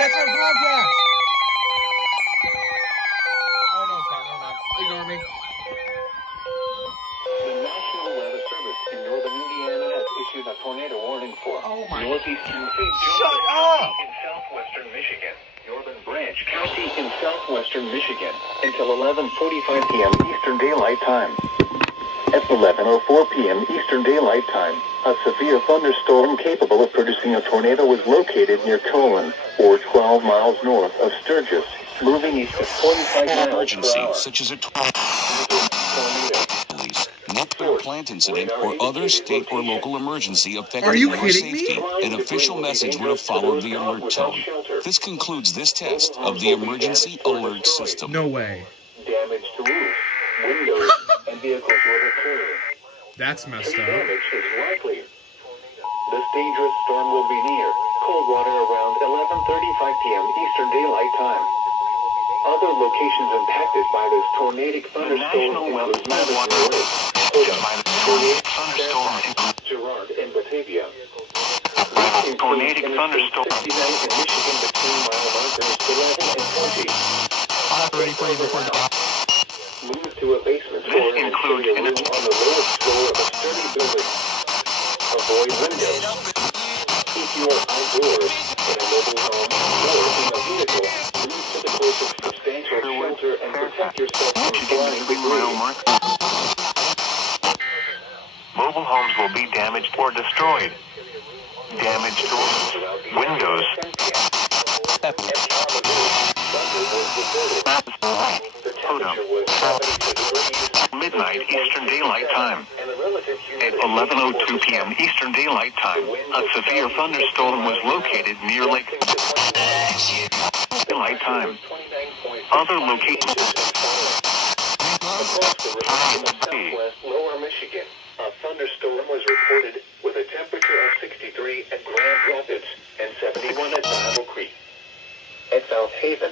That's our podcast. Oh, no, it's not. Never mind. Ignore me. The National Weather Service in northern Indiana has issued a tornado warning for northeastern Shut up! in southwestern Michigan, northern Branch County in southwestern Michigan until 11:45 p.m. Eastern Daylight Time. At 11:04 p.m. Eastern Daylight Time, a severe thunderstorm capable of producing a tornado was located near Colon, or 12 miles north of Sturgis, moving east at 25 miles Emergency, per hour. such as a police, nuclear plant incident, or other state or local emergency affecting Are you your kidding me? safety, an official message would have followed the alert tone. This concludes this test of the emergency alert system. No way. Damage to roofs, windows, and vehicles will occur. That's messed Heavy up. damage is likely. This dangerous storm will be near Coldwater around 11:35 p.m. Eastern Daylight Time. Other locations impacted by this tornadic thunderstorm include Madison, Girard, and Batavia. Tornadic thunderstorm. 69 in Michigan between mile markers 11 and 20. Ready for you before dawn. Move to a basement or an interior room on the lowest floor of a sturdy building. Avoid windows. If you are outdoors, in a mobile home, or in a vehicle, move to the closest substantial shelter and protect yourself from flying debris. Mobile homes will be damaged or destroyed. Damage to windows. Midnight Eastern Daylight Time. At 11:02 p.m. Eastern Daylight Time, a severe thunderstorm was located near Lake Daylight Time. Other locations. Across the river in southwest lower Michigan, a thunderstorm was reported with a temperature of 63 at Grand Rapids and 71 at Bible Creek. At South Haven,